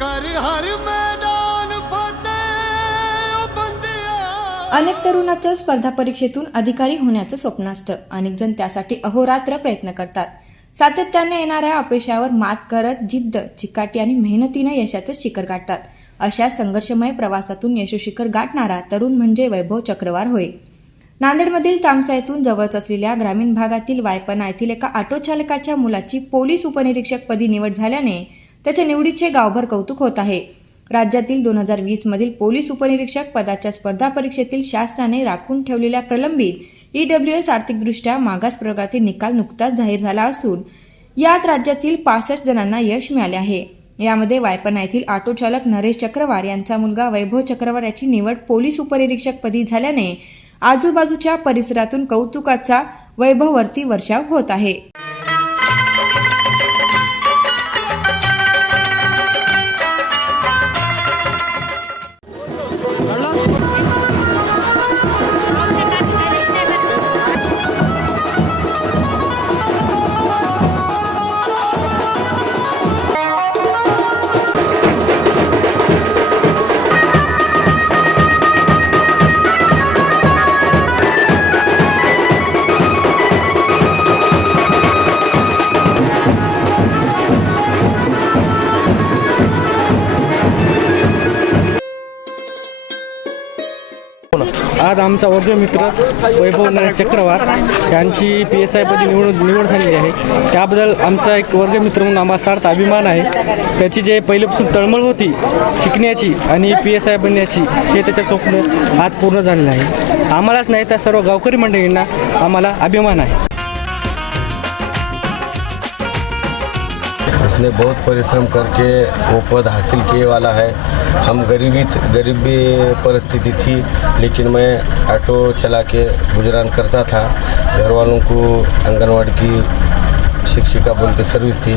कर हर मैदान अनेक तरुणाचं स्पर्धा परीक्षेतून अधिकारी होण्याचं स्वप्न असतं. अनेक जण त्यासाठी अहोरात्र प्रयत्न करतात. सातत्याने येणाऱ्या अपयशावर मात करत जिद्द चिकाटी आणि मेहनतीनं यशाचं शिखर गाठतात. अशा संघर्षमय प्रवासातून यशोशिखर गाठणारा तरुण म्हणजे वैभव चक्रवार होय. नांदेडमधील तामसा येथून जवळच असलेल्या ग्रामीण भागातील वायपना येथील एका ऑटो चालकाच्या मुलाची पोलीस उपनिरीक्षकपदी निवड झाल्याने त्याच्या निवडीचे गावभर कौतुक होत आहे. राज्यातील दोन हजार वीसमधील पोलीस उपनिरीक्षक पदाच्या स्पर्धा परीक्षेतील शासनाने राखून ठेवलेल्या प्रलंबित ईडब्ल्यू एस आर्थिकदृष्ट्या मागास प्रवर्गातील निकाल नुकताच जाहीर झाला असून यात राज्यातील पासष्ट जणांना यश मिळाले आहे. यामध्ये वायपना येथील ऑटो चालक नरेश चक्रवार यांचा मुलगा वैभव चक्रवार याची निवड पोलीस उपनिरीक्षक पदी झाल्याने आजूबाजूच्या परिसरातून कौतुकाचा वैभववर्ती वर्षाव होत आहे. आज आमचा वर्ग मित्र वैभव नारायण चक्रवार यांची पी एस आयपदी निवड निवड झालेली आहे. त्याबद्दल आमचा एक वर्ग मित्र म्हणून आम्हाला सार्थ अभिमान आहे. त्याची जे पहिल्यापासून तळमळ होती शिकण्याची आणि पी एस आय बनण्याची हे त्याचं स्वप्न आज पूर्ण झालेलं आहे. आम्हालाच नाही त्या सर्व गावकरी मंडळींना आम्हाला अभिमान आहे. उसने बहुत परिश्रम करके वो पद हासिल किए वाला है। हम गरीबी गरीबी परिस्थिति थी, लेकिन मैं ऑटो चला के गुजरान करता था। घर वालों को आंगनवाड़ी की शिक्षिका बोल के सर्विस थी।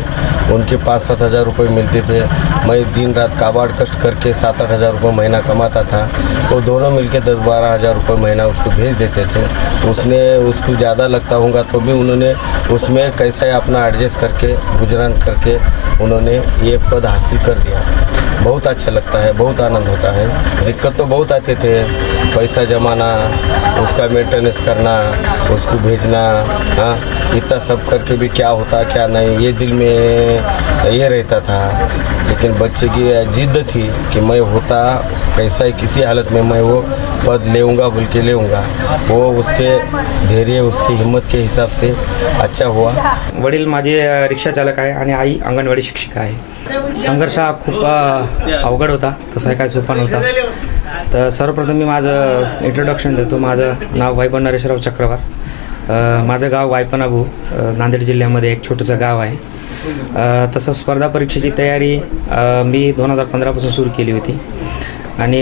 उनके पाँच सात हज़ार रुपये मिलते थे। मैं दिन रात काबाड़ कष्ट करके सात आठ हज़ार रुपये महीना कमाता था। तो दोनों मिलके दस बारह हज़ार रुपये महीना उसको भेज देते थे। उसने, उसको ज़्यादा लगता होगा तो भी उन्होंने उसमें कैसे अपना एडजस्ट करके, गुजरान करके उन्होंने ये पद हासिल कर दिया। बहुत अच्छा लगता है, बहुत आनंद होता है। दिक्कत तो बहुत आते थे, पैसा जमाना, उसका मेंटेनेंस करना, उसको भेजना हाँ इतना सब करके भी क्या होता, क्या नहीं, ये दिल में ये रहता था। लेकिन बच्चे की जिद थी कि मैं होता, कैसा ही किसी हालत में मैं वो पद लेऊंगा बोल के लेऊंगा। वो उसके धैर्य उसकी हिम्मत के हिसाब से अच्छा हुआ। वडील माझे रिक्षा चालक आहे आणि आई अंगणवाडी शिक्षिका आहे. संघर्ष हा खूप अवघड होता. तसा काय सोपा नव्हता. तर सर्वप्रथम मी माझं इंट्रोडक्शन देतो. माझं नाव वैभव नरेशराव चक्रवार. माझं गाव वायपनाभू नांदेड जिल्ह्यामध्ये एक छोटंसं गाव आहे. तसं स्पर्धा परीक्षेची तयारी मी दोन हजार पंधरापासून सुरू केली होती. आणि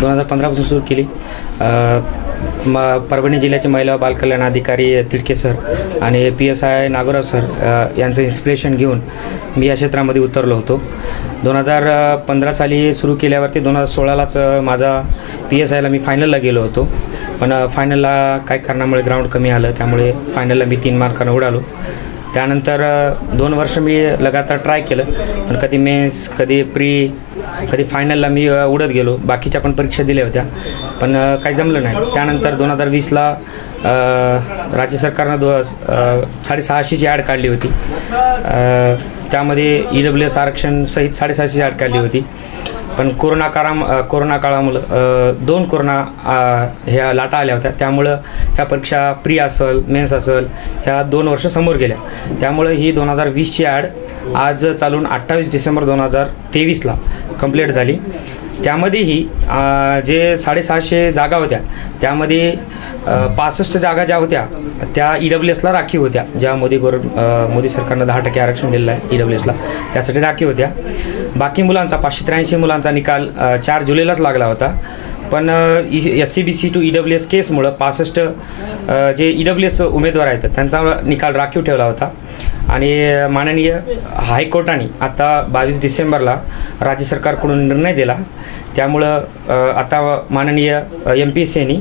दोन हजार पंधरापासून सुरू केली. म परभणी जिल्ह्याचे महिला बालकल्याण अधिकारी तिडके सर आणि P S I Nagorao sir यांचं इन्स्पिरेशन घेऊन मी या क्षेत्रामध्ये उतरलो होतो. दोन हजार पंधरा साली सुरू केल्यावरती दोन हजार सोळालाच माझा पी एस आयला मी फायनलला गेलो होतो. पण फायनलला काही कारणामुळे ग्राउंड कमी आलं. त्यामुळे फायनलला मी तीन मार्कानं उडालो. त्यानंतर दोन वर्ष मी लगातार ट्राय केलं. पण कधी मेन्स कधी प्री कधी फायनलला मी उडत गेलो. बाकीच्या पण परीक्षा दिल्या होत्या. पण काही जमलं नाही. त्यानंतर दोन हजार वीसला राज्य सरकारनं दो साडेसहाशेची ॲड काढली होती. त्यामध्ये ई डब्ल्यू एस आरक्षण सहित साडेसहाशेची ॲड काढली होती. पण कोरोना काळा कोरोना काळामुळं दोन कोरोना ह्या लाटा आल्या होत्या. त्यामुळं ह्या परीक्षा प्री असल मेन्स असल ह्या दोन वर्ष समोर गेल्या. त्यामुळं ही दोन हजार वीसची ॲड आज चालून अठ्ठावीस डिसेंबर दोन हजार तेवीसला कंप्लीट झाली. त्यामध्येही जे साडेसहाशे जागा होत्या त्यामध्ये पासष्ट जागा ज्या होत्या त्या ई डब्ल्यू एसला राखीव होत्या ज्या मोदी गोर मोदी सरकारनं दहा टक्के आरक्षण दिलेलं आहे ई डब्ल्यू एसला त्यासाठी राखीव होत्या. बाकी मुलांचा पाचशे त्र्याऐंशी मुलांचा निकाल चार जुलैलाच लागला होता. पण S C B C to E W S केसमुळं पासष्ट जे ई डब्ल्यू एस उमेदवार आहेत त्यांचा निकाल राखीव ठेवला होता. आणि माननीय हायकोर्टाने आता बावीस डिसेंबरला राज्य सरकारकडून निर्णय दिला. त्यामुळं आता माननीय एम पी एस सीनी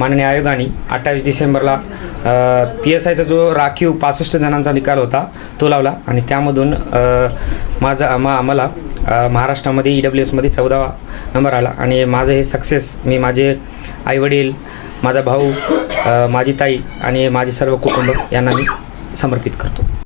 माननीय आयोगाने अठ्ठावीस डिसेंबरला पी एस आयचा जो राखीव पासष्ट जणांचा निकाल होता तो लावला आणि त्यामधून माझा मा मला महाराष्ट्रामध्ये ई डब्ल्यू एसमध्ये चौदावा नंबर आला आणि माझं हे सक्सेस मी माझे आईवडील माझा भाऊ माझी ताई आणि माझे सर्व कुटुंब यांना मी समर्पित करतो.